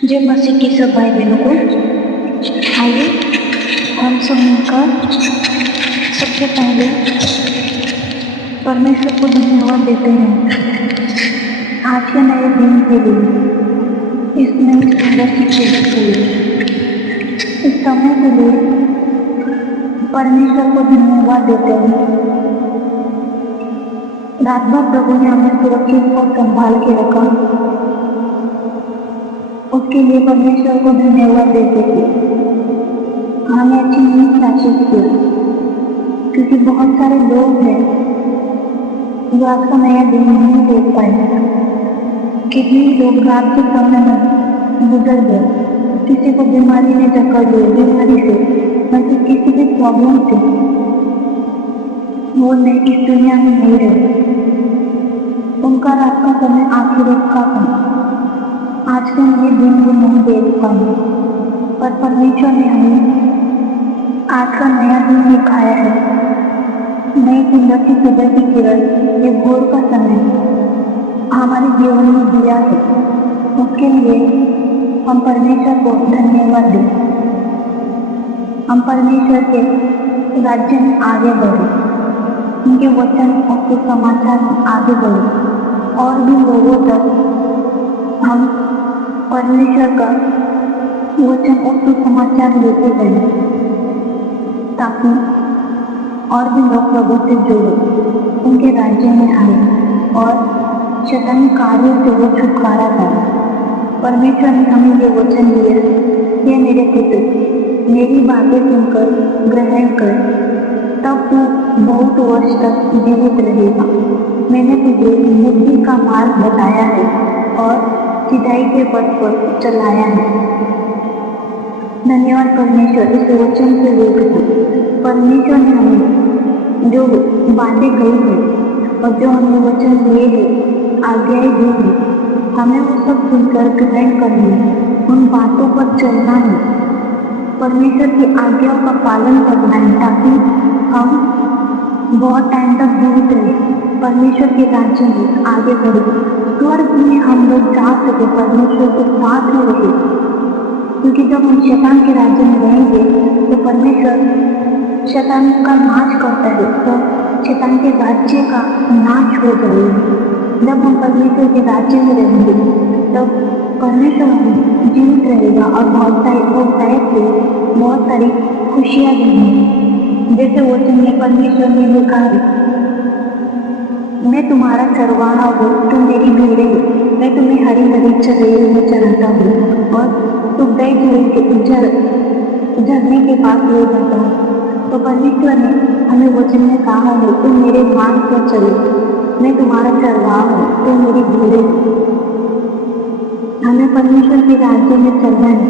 जय मसीह की सब भाई बहनों को। आइए हम सब मिलकर सबसे पहले परमेश्वर को धन्यवाद देते हैं आज के नए दिन के लिए, इस नई सुंदर चीज़ के लिए, इस समय के लिए परमेश्वर को धन्यवाद देते हैं। रात भर प्रभु ने हमें सुरक्षित और संभाल के रखा, उसके लिए परमेश्वर को धन्यवाद देते थे। हमें अच्छी नींद नसीब किया, क्योंकि बहुत सारे लोग हैं जो आज का नया दिन नहीं देख पाए। कितने लोग रात के समय में गुजर गए, किसी को बीमारी ने जकड़ ली, बीमारी से मतलब किसी भी प्रॉब्लम से वो नहीं इस दुनिया में नहीं रहे। उनका रात का समय आखिर का था, आज के नए दिन वो नहीं देख पाए, पर परमेश्वर ने हमें आज का नया दिन दिखाया है। नई सुंदर की सुबह की किरण, ये भोर का समय हमारे जीवन में दिया है। उसके लिए हम परमेश्वर को धन्यवाद दें। हम परमेश्वर के राज्य में आगे बढ़े, उनके वचन और सुसमाचार में आगे बढ़े और भी लोगों तक हम परमेश्वर का वचन और सुसमाचार लेते गए, ताकि और भी लोग प्रभु से जुड़े, उनके राज्य में आए और शैतानी कार्यों से वो छुटकारा पाए। परमेश्वर ने हमें ये वचन दिया, ये मेरे पुत्र मेरी बातें सुनकर ग्रहण कर, तब तू बहुत वर्ष तक जीवित रहेगा। मैंने तुझे बुद्धि का मार्ग बताया है और सिधाई के पथ पर चलाया है। धन्यवाद परमेश्वर इस वचन के लिए। परमेश्वर ने हमें जो बातें कही है और जो हमने वचन लिए हैं, आज्ञाएं दी है, हमें वो सब सुनकर ग्रहण करनी है, उन बातों पर चलना है, परमेश्वर की आज्ञाओं का पालन करना है, ताकि हम बहुत टाइम तक जीवित रहे, परमेश्वर के राज्य में आगे बढ़े, स्वर्ग में हम लोग जा सके, परमेश्वर के साथ में रहे। क्योंकि जब हम शैतान के राज्य में रहेंगे तो परमेश्वर शैतान का नाश करता है, तो शैतान के राज्य का नाश हो जाएगा। जब हम परमेश्वर के राज्य में रहेंगे तब परमेश्वर जीवित रहेगा और बहुत सारी खुशियाँ देंगी। जैसे वचन में परमेश्वर ने लिखा है, मैं तुम्हारा चरवाहा हूँ, तुम मेरी भीड़े हो, मैं तुम्हें हरी हरी चराइयों में चराता हूँ और सुखदाई झरने के पास ले जाता हूँ। तो परमेश्वर ने हमें वचन में कहा है, तुम मेरे मार्ग पर चलो, मैं तुम्हारा चरवाहा हूँ, तुम मेरी भीड़े हो। हमें परमेश्वर के राज्य में चलना है।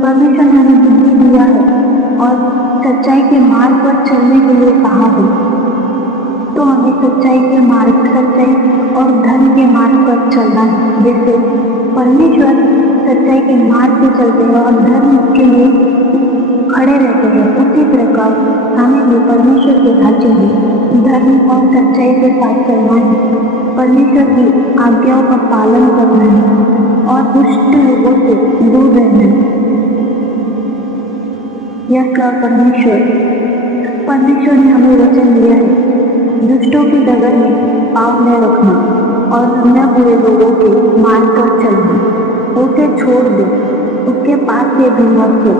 परमेश्वर ने हमें बुद्धि दिया है और सच्चाई के मार्ग पर चलने के लिए कहा है, तो हमें सच्चाई और धर्म के मार्ग पर चलना है। जैसे परमेश्वर सच्चाई के मार्ग पर चलते हैं और धर्म के लिए खड़े रहते हैं, उसी प्रकार हमें भी परमेश्वर के राज्य में धर्म और सच्चाई के साथ चलना है, परमेश्वर की आज्ञाओं का पालन करना है और दुष्ट लोगों से दूर रहना है। यह परमेश्वर ने हमें वचन दिया है, दुष्टों की डगर में पाँव न रखना और न बुरे लोगों के मार्ग पर चलना। उसे छोड़ दो, उसके पास से भी मत हो,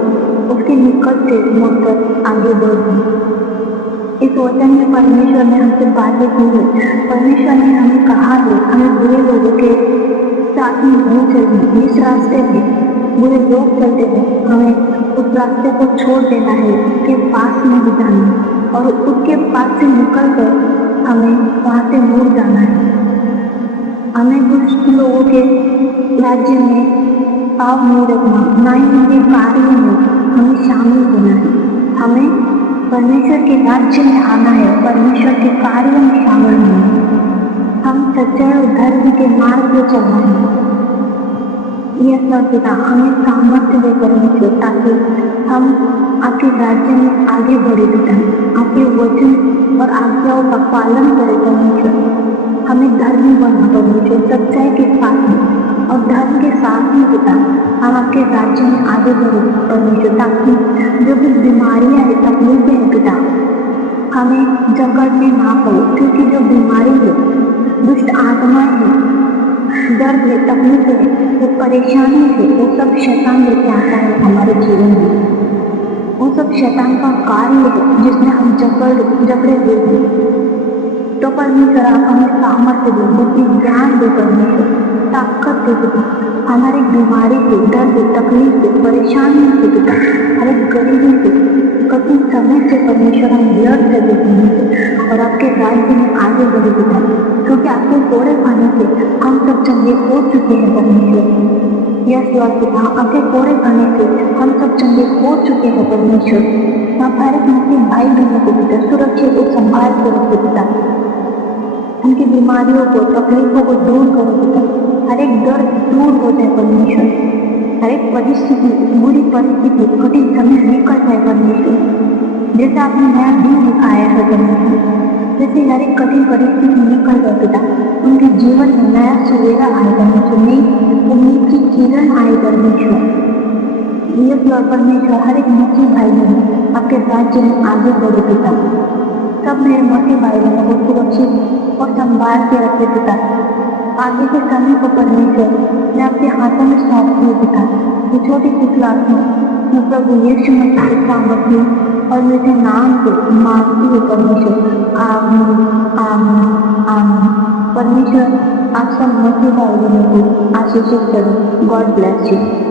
उसके निकट से मुड़कर आगे बढ़ो। इस वचन में परमेश्वर ने हमसे बातें की है। परमेश्वर ने हमें कहा है, हमें बुरे लोगों के साथ में नहीं चलना। जिस रास्ते में बुरे लोग चलते हैं, हमें उस रास्ते को छोड़ देना है, उसके पास नहीं जाना और उसके पास से निकल कर हमें वहाँ से मुड़ जाना है। हमें दुष्ट लोगों के राज्य में पाँव नहीं रखना, ना ही उनके कार्य में हमें शामिल होना है। हमें परमेश्वर के राज्य में आना है, परमेश्वर के कार्यों में शामिल होना है। हम सच्चाई और धर्म के मार्ग पर चलना है। यह सब पिता हमें सामर्थ्य दे परमेश्वर, ताकि हम आपके राज्य में आगे बढ़े पिता, आपके वचन और आज्ञाओं का पालन करें परमेश्वर। हमें धर्मी बनना परमेश्वर, सच्चाई के साथ और धर्म के साथ में पिता हम आपके राज्य में आगे बढ़े परमेश्वर, ताकि जो भी बीमारियां है, तकलीफें हैं पिता, हमें जकड़ने ना पड़े, क्योंकि जो बीमारी है, दुष्ट आत्माएं है, दर्द है, तकलीफ है, वो परेशानी है, वो सब शैतान लेके आता है हमारे जीवन में। वो सब शैतान का कार्य है जिसमें हम जकड़े हुए हैं। तो परमेश्वर आप हमें सामर्थ्य दे, बुद्धि ज्ञान दे परमेश्वर, ताकत दे पिता, हमारी बीमारी से, दर्द से, तकलीफ से, परेशानी से पिता, हर एक गरीबी से, कठिन समय से परमेश्वर हम लड़ सके परमेश्वर, और आपके राज्य में आगे बढ़े पिता, क्योंकि आपके कोड़े खाने से हम सब चंगे हो चुके हैं परमेश्वर। यस लॉर्ड पिता, आपके कोड़े खाने से हम सब चंगे हो चुके हैं परमेश्वर। आप हर एक मुस्लिम भाई बहनों को पिता सुरक्षित और संभाल के रखो पिता, उनकी बीमारियों को, तकलीफों को दूर करो पिता, हर एक दर्द दूर हो जाए परमेश्वर, हर एक परिस्थिति, बुरी परिस्थिति, कठिन समय निकल जाए परमेश्वर, जैसे आपने नया दिन दिखाया है परमेश्वर, जैसे हर एक कठिन परिस्थिति निकल जाए पिता, उनके जीवन में नया सवेरा आए परमेश्वर, नई उम्मीद की किरण आए परमेश्वर। ये परमेश्वर हर एक मुस्लिम भाई बहन आपके राज्य में आगे बढ़े पिता, सब मेरे मोटे भाई बहनों को सुरक्षित और संभाल के रखे पिता। आगे के समय को परमेश्वर मैं आपके हाथों में सौंपती हूँ पिता। ये छोटी सी क्लास में मैं प्रभु यीशु मसीह के सामर्थ्य और मेरे नाम से मांगती हूँ परमेश्वर। आमीन आमीन आमीन। परमेश्वर आप सब मोटे भाई बहनों को आशीषित करें। God bless you.